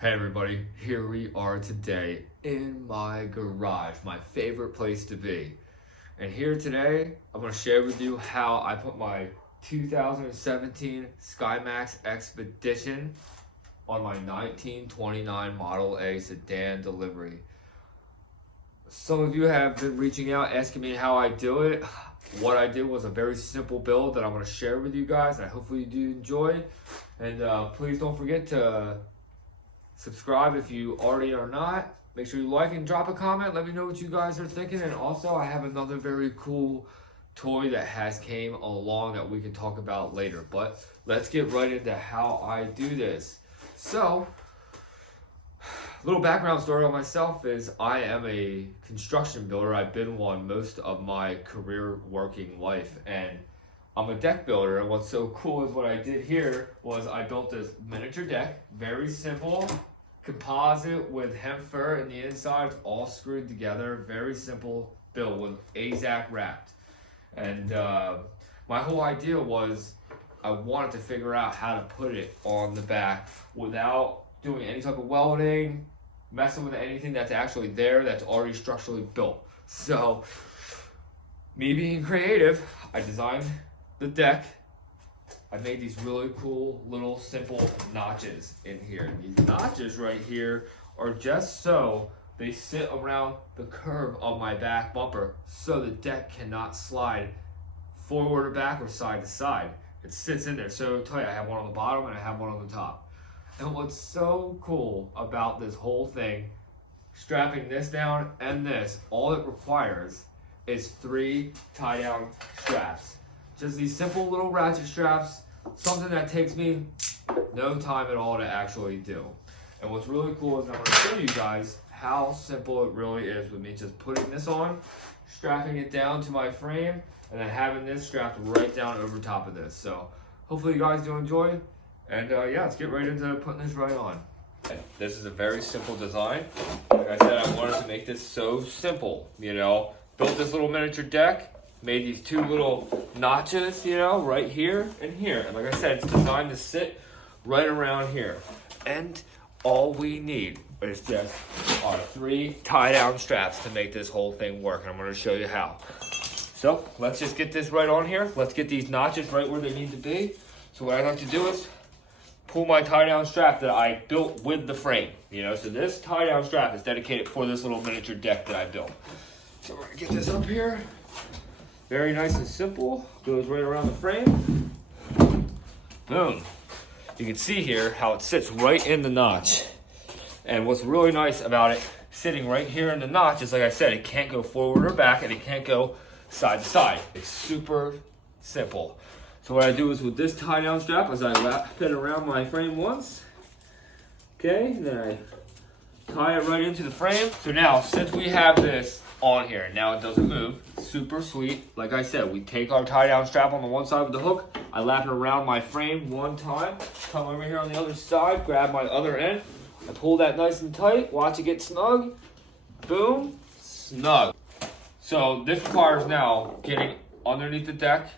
Hey everybody, here we are today in my garage, my favorite place to be. And here today, I'm going to share with you how I put my 2017 SkyMax Expedition on my 1929 Model A sedan delivery. Some of you have been reaching out asking me how I do it. What I did was a very simple build that I'm going to share with you guys, and hopefully you do enjoy. And please don't forget to subscribe if you already are not. Make sure you like and drop a comment. Let me know what you guys are thinking. And also, I have another very cool toy that has came along that we can talk about later. But let's get right into how I do this. So, little background story on myself is I am a construction builder. I've been one most of my career working life, and I'm a deck builder. And what's so cool is what I did here was I built this miniature deck, very simple, composite with hemp fur in the inside, all screwed together, very simple build with AZAC wrapped. And my whole idea was I wanted to figure out how to put it on the back without doing any type of welding, messing with anything that's actually there that's already structurally built. So, me being creative, I designed the deck. I made these really cool little simple notches in here. These notches right here are just so they sit around the curve of my back bumper so the deck cannot slide forward or back or side to side. It sits in there. So I'll tell you, I have one on the bottom and I have one on the top. And what's so cool about this whole thing, strapping this down and this, all it requires is 3 tie-down straps. Just these simple little ratchet straps, something that takes me no time at all to actually do. And what's really cool is I'm going to show you guys how simple it really is with me just putting this on, strapping it down to my frame, and then having this strapped right down over top of this. So hopefully you guys do enjoy. And yeah, let's get right into putting this right on. This is a very simple design. Like I said, I wanted to make this so simple, you know. Built this little miniature deck, made these 2 little notches, you know, right here and here. And like I said, it's designed to sit right around here. And all we need is just our 3 tie-down straps to make this whole thing work. And I'm going to show you how. So let's just get this right on here. Let's get these notches right where they need to be. So what I like to do is pull my tie-down strap that I built with the frame. You know, so this tie-down strap is dedicated for this little miniature deck that I built. So we're going to get this up here. Very nice and simple. Goes right around the frame. Boom. You can see here how it sits right in the notch. And what's really nice about it sitting right here in the notch is, like I said, it can't go forward or back and it can't go side to side. It's super simple. So what I do is with this tie down strap is I wrap it around my frame once. Okay, and then I tie it right into the frame. So now, since we have this on here, now it doesn't move, super sweet. Like I said, we take our tie down strap on the one side with the hook, I lap it around my frame one time, come over here on the other side, grab my other end, I pull that nice and tight, watch it get snug, boom, snug. So this requires now getting underneath the deck,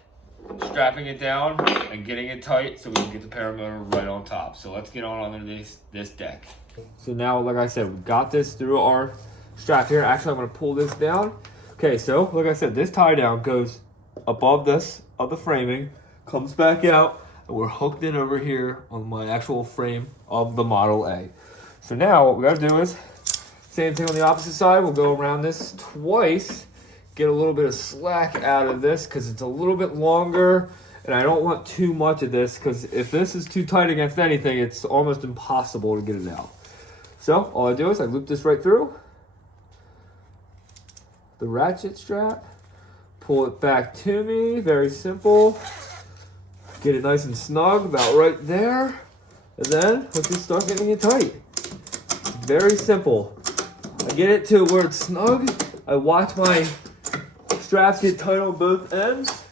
strapping it down, and getting it tight so we can get the paramotor right on top. So let's get on underneath this deck. So now, like I said, we got this through our strap here. Actually, I'm going to pull this down. Okay, so like I said, this tie down goes above this of the framing, comes back out, and we're hooked in over here on my actual frame of the Model A. So now what we got to do is same thing on the opposite side. We'll go around this twice, get a little bit of slack out of this because it's a little bit longer, and I don't want too much of this because if this is too tight against anything, it's almost impossible to get it out. So all I do is I loop this right through the ratchet strap, pull it back to me, very simple, get it nice and snug about right there, and then let's just start getting it tight. Very simple. I get it to where it's snug, I watch my straps get tight on both ends,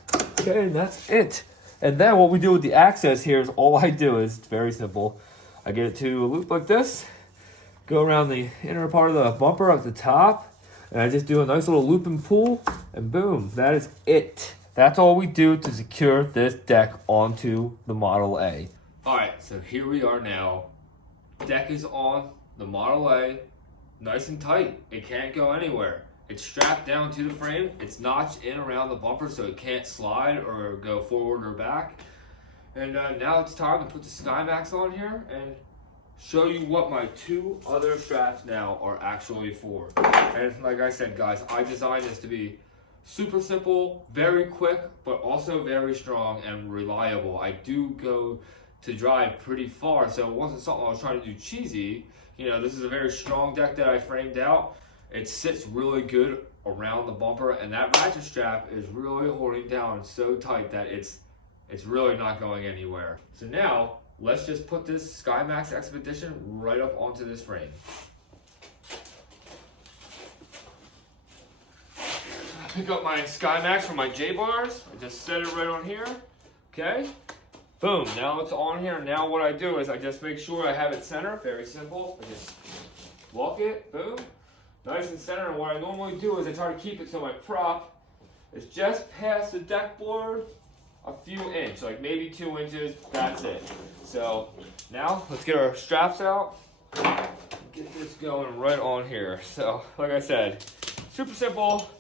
okay, and that's it. And then what we do with the access here is all I do is, it's very simple, I get it to a loop like this, go around the inner part of the bumper at the top, and I just do a nice little loop and pull, and boom, that is it. That's all we do to secure this deck onto the Model A. All right, so here we are now deck is on the Model A, nice and tight. It can't go anywhere. It's strapped down to the frame. It's notched in around the bumper so it can't slide or go forward or back. And now it's time to put the SkyMax on here and show you what my two other straps now are actually for. And like I said, guys, I designed this to be super simple, very quick, but also very strong and reliable. I do go to drive pretty far, so it wasn't something I was trying to do cheesy. You know, this is a very strong deck that I framed out. It sits really good around the bumper, and that ratchet strap is really holding down so tight that it's really not going anywhere. So now, let's just put this SkyMax Expedition right up onto this frame. Pick up my SkyMax from my J-bars. I just set it right on here. Okay. Boom. Now it's on here. Now what I do is I just make sure I have it center. Very simple. I just walk it. Boom. Nice and center. And what I normally do is I try to keep it so my prop is just past the deck board a few inches, like maybe 2 inches. That's it. So now let's get our straps out. Get this going right on here. So like I said, super simple,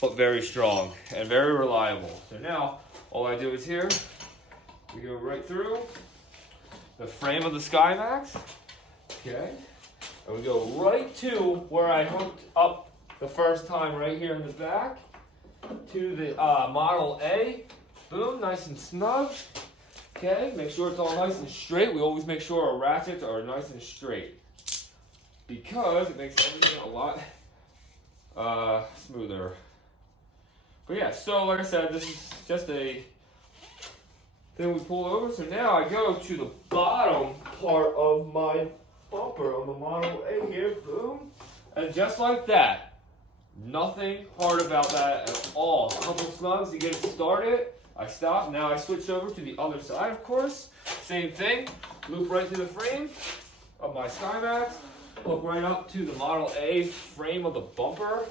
but very strong and very reliable. So now all I do is here, we go right through the frame of the SkyMax, okay, and we go right to where I hooked up the first time, right here in the back, to the Model A. Boom, nice and snug. Okay, make sure it's all nice and straight. We always make sure our ratchets are nice and straight because it makes everything a lot smoother. But yeah, so like I said, this is just a thing we pull over. So now I go to the bottom part of my bumper on the Model A here, boom. And just like that, nothing hard about that at all. A couple snugs to get it started. I stop, now I switch over to the other side, of course. Same thing, loop right through the frame of my SkyMax, hook right up to the Model A frame of the bumper.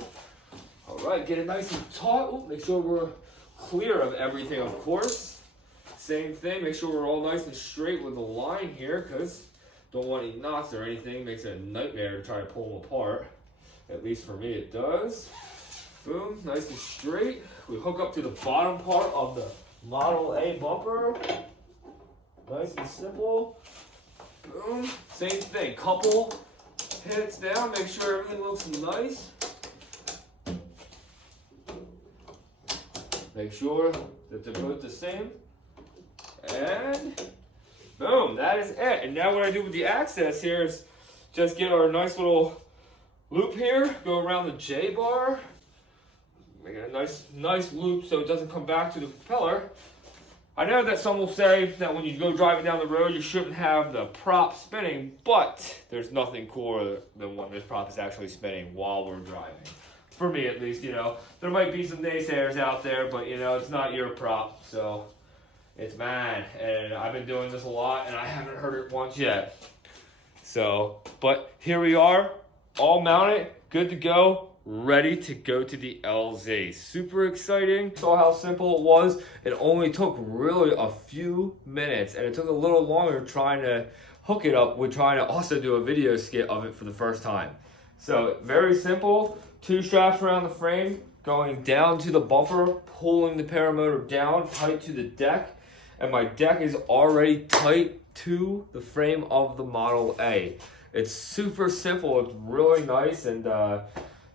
All right, get it nice and taut. Ooh, make sure we're clear of everything, of course. Same thing, make sure we're all nice and straight with the line here, because don't want any knots or anything. Makes it a nightmare to try to pull them apart. At least for me it does. Boom, nice and straight. We hook up to the bottom part of the Model A bumper. Nice and simple. Boom, same thing. Couple hits down, make sure everything looks nice. Make sure that they're both the same. And boom, that is it. And now what I do with the access here is just get our nice little loop here, go around the J-bar. Make it a nice loop so it doesn't come back to the propeller. I know that some will say that when you go driving down the road, you shouldn't have the prop spinning, but there's nothing cooler than when this prop is actually spinning while we're driving. For me, at least, you know. There might be some naysayers out there, but, you know, it's not your prop, so it's mine. And I've been doing this a lot, and I haven't heard it once yet. So, but here we are, all mounted, good to go. Ready to go to the LZ. Super exciting. Saw how simple it was. It only took really a few minutes, and it took a little longer trying to hook it up with trying to also do a video skit of it for the first time. So very simple. 2 straps around the frame, going down to the bumper, pulling the paramotor down tight to the deck, and my deck is already tight to the frame of the Model A. It's super simple. It's really nice, and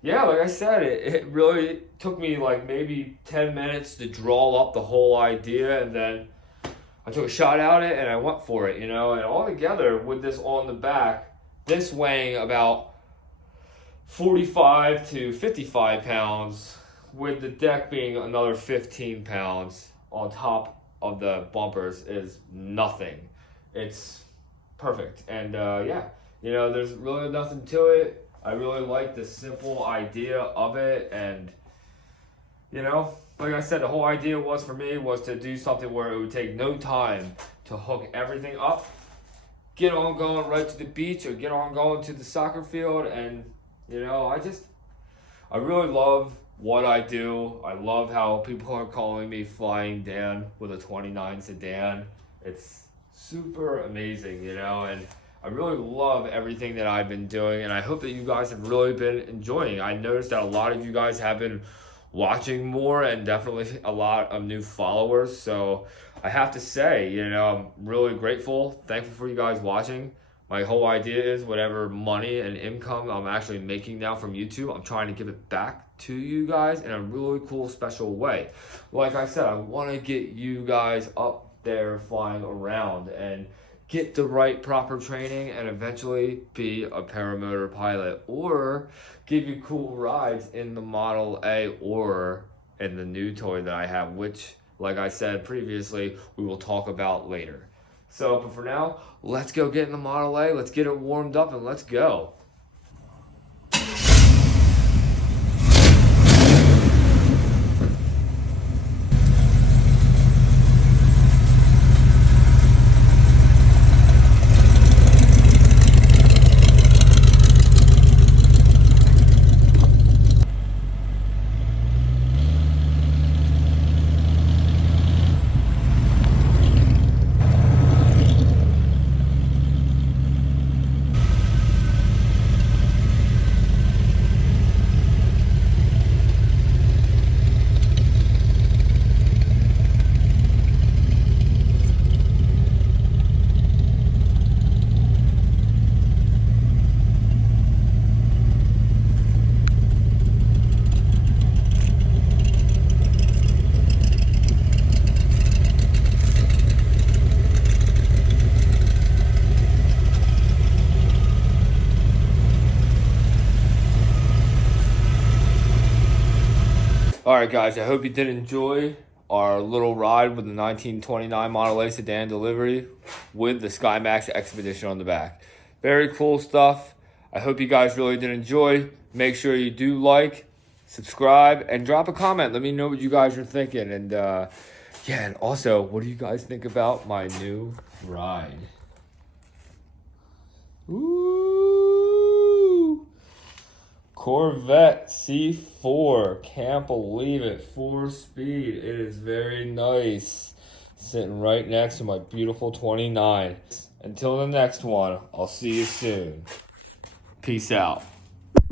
yeah, like I said, it really took me like maybe 10 minutes to draw up the whole idea, and then I took a shot at it and I went for it, you know. And all together with this on the back, this weighing about 45 to 55 pounds, with the deck being another 15 pounds on top of the bumpers, is nothing. It's perfect. And yeah, you know, there's really nothing to it. I really like the simple idea of it, and you know, like I said, the whole idea was for me was to do something where it would take no time to hook everything up, get on going right to the beach or get on going to the soccer field. And you know, I really love what I do. I love how people are calling me Flying Dan with a 29 sedan. It's super amazing, you know, and I really love everything that I've been doing, and I hope that you guys have really been enjoying. I noticed that a lot of you guys have been watching more, and definitely a lot of new followers. So I have to say, I'm really grateful, thankful for you guys watching. My whole idea is whatever money and income I'm actually making now from YouTube, I'm trying to give it back to you guys in a really cool, special way. Like I said, I want to get you guys up there flying around and get the right proper training and eventually be a paramotor pilot, or give you cool rides in the Model A or in the new toy that I have, which, like I said previously, we will talk about later. So, but for now, let's go get in the Model A, let's get it warmed up, and let's go. Alright guys, I hope you did enjoy our little ride with the 1929 Model A sedan delivery with the SkyMax Expedition on the back. Very cool stuff. I hope you guys really did enjoy. Make sure you do like, subscribe, and drop a comment. Let me know what you guys are thinking. And and also, what do you guys think about my new ride? Ooh! Corvette C4, can't believe it, 4-speed, it is very nice, sitting right next to my beautiful 29. Until the next one, I'll see you soon. Peace out.